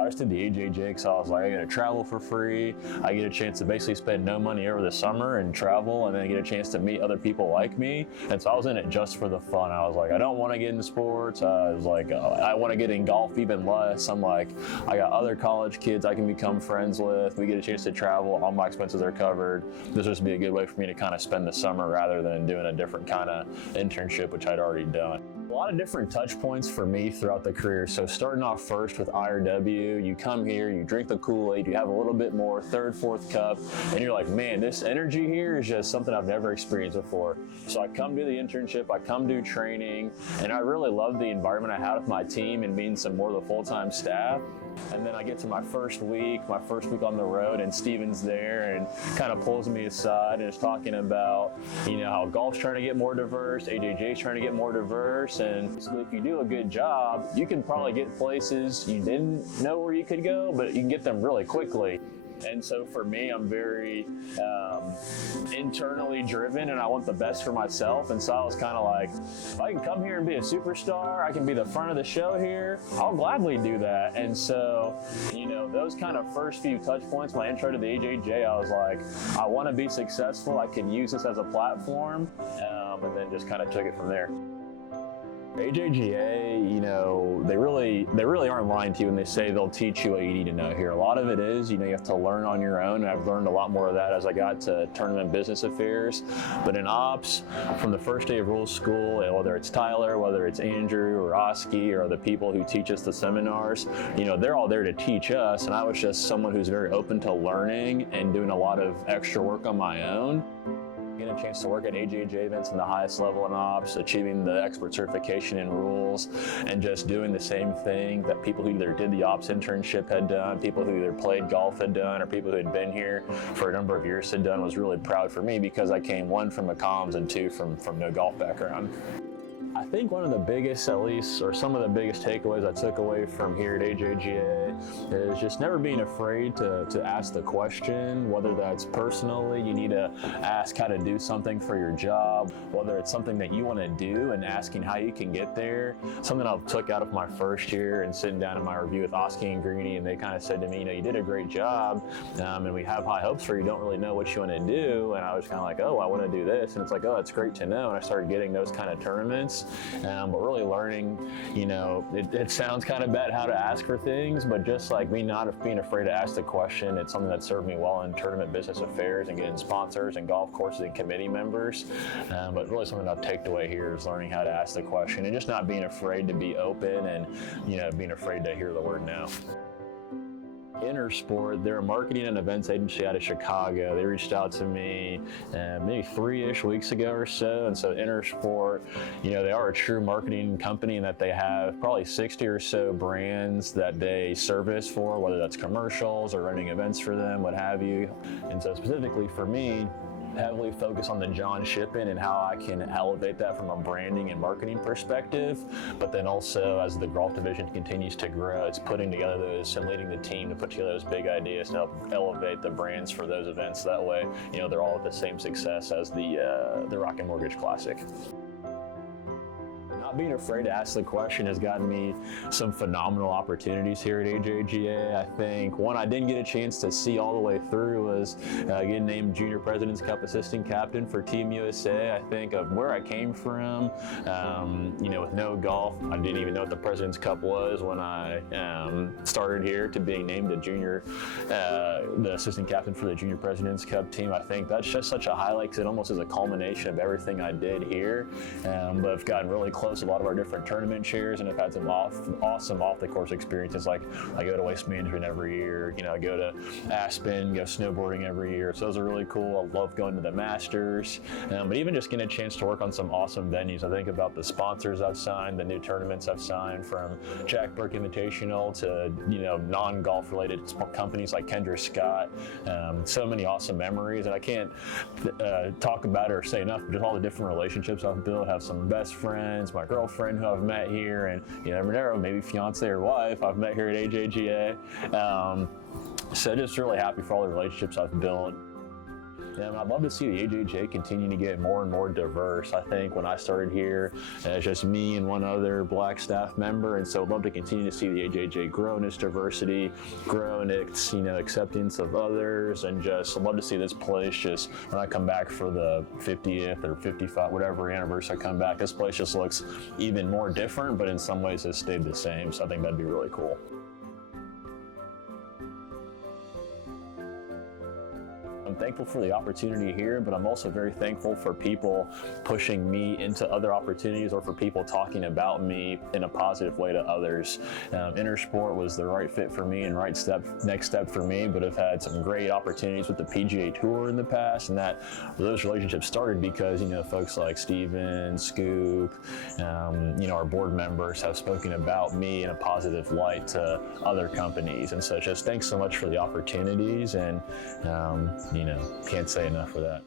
I just did the AJGA because I was like, I get to travel for free. I get a chance to basically spend no money over the summer and travel, and then I get a chance to meet other people like me. And so I was in it just for the fun. I was like, I don't want to get into sports. I was like, I want to get in golf even less. I'm like, I got other college kids I can become friends with. We get a chance to travel. All my expenses are covered. This would just be a good way for me to kind of spend the summer rather than doing a different kind of internship, which I'd already done. A lot of different touch points for me throughout the career. So starting off first with IRW, you come here, you drink the Kool-Aid, you have a little bit more, third, fourth cup, and you're like, man, this energy here is just something I've never experienced before. So I come do the internship, I come do training, and I really love the environment I had with my team and meeting some more of the full-time staff. And then I get to my first week on the road, and Steven's there and kind of pulls me aside and is talking about, you know, how golf's trying to get more diverse, AJGA's trying to get more diverse, and basically if you do a good job, you can probably get places you didn't know where you could go, but you can get them really quickly. And so for me, I'm very internally driven, and I want the best for myself. And so I was kind of like, if I can come here and be a superstar, I can be the front of the show here, I'll gladly do that. And so, you know, those kind of first few touch points, my intro to the AJGA, I was like, I want to be successful. I can use this as a platform, and then just kind of took it from there. AJGA, you know, they really aren't lying to you when they say they'll teach you what you need to know here. A lot of it is, you know, you have to learn on your own, and I've learned a lot more of that as I got to tournament business affairs. But in ops, from the first day of rules school, whether it's Tyler, whether it's Andrew or Oski or the people who teach us the seminars, you know, they're all there to teach us, and I was just someone who's very open to learning and doing a lot of extra work on my own. Getting a chance to work at AJGA events in the highest level in ops, achieving the expert certification in rules, and just doing the same thing that people who either did the ops internship had done, people who either played golf had done, or people who had been here for a number of years had done, was really proud for me because I came, one, from the comms, and two, from no golf background. I think one of the biggest, at least, or some of the biggest takeaways I took away from here at AJGA is just never being afraid to ask the question, whether that's personally, you need to ask how to do something for your job, whether it's something that you want to do and asking how you can get there. Something I took out of my first year and sitting down in my review with Oski and Greeny, and they kind of said to me, you know, you did a great job, and we have high hopes for you, don't really know what you want to do. And I was kind of like, oh, I want to do this. And it's like, oh, that's great to know. And I started getting those kind of tournaments. But really learning, you know, it sounds kind of bad how to ask for things, but just like me not being afraid to ask the question, it's something that served me well in tournament business affairs and getting sponsors and golf courses and committee members. But really something I've taken away here is learning how to ask the question and just not being afraid to be open and, you know, being afraid to hear the word no. Intersport, they're a marketing and events agency out of Chicago. They reached out to me maybe 3-ish weeks ago or so. And so Intersport, you know, they are a true marketing company in that they have probably 60 or so brands that they service for, whether that's commercials or running events for them, what have you. And so specifically for me, heavily focus on the John Shippen and how I can elevate that from a branding and marketing perspective. But then also, as the golf division continues to grow, it's putting together those and leading the team to put together those big ideas to help elevate the brands for those events. That way, you know, they're all at the same success as the Rocket Mortgage Classic. Not being afraid to ask the question has gotten me some phenomenal opportunities here at AJGA. I think one I didn't get a chance to see all the way through was getting named Junior President's Cup Assistant Captain for Team USA. I think of where I came from, you know, with no golf, I didn't even know what the President's Cup was when I started here, to being named the Assistant Captain for the Junior President's Cup team. I think that's just such a highlight because it almost is a culmination of everything I did here. But I've gotten really close to a lot of our different tournament chairs, and I've had some awesome off-the-course experiences. Like I go to Waste Management every year, you know, I go to Aspen, go snowboarding every year. So those are really cool. I love going to the Masters, but even just getting a chance to work on some awesome venues. I think about the sponsors I've signed, the new tournaments I've signed, from Jack Burke Invitational to, you know, non-golf related companies like Kendra Scott. So many awesome memories, and I can't talk about it or say enough, just all the different relationships I've built. I have some best friends, my girlfriend who I've met here, and you never know, maybe fiance or wife I've met here at AJGA. So just really happy for all the relationships I've built. And I'd love to see the AJGA continue to get more and more diverse. I think when I started here, it's just me and one other black staff member, and so I'd love to continue to see the AJGA grow in its diversity, grow in its acceptance of others, and just I'd love to see this place just when I come back for the 50th or 55, whatever anniversary I come back, this place just looks even more different, but in some ways has stayed the same. So I think that'd be really cool. I'm thankful for the opportunity here, but I'm also very thankful for people pushing me into other opportunities, or for people talking about me in a positive way to others. Intersport was the right fit for me and next step for me, but I've had some great opportunities with the PGA Tour in the past, and those relationships started because folks like Steven, Scoop, our board members have spoken about me in a positive light to other companies, and so just thanks so much for the opportunities, and can't say enough for that.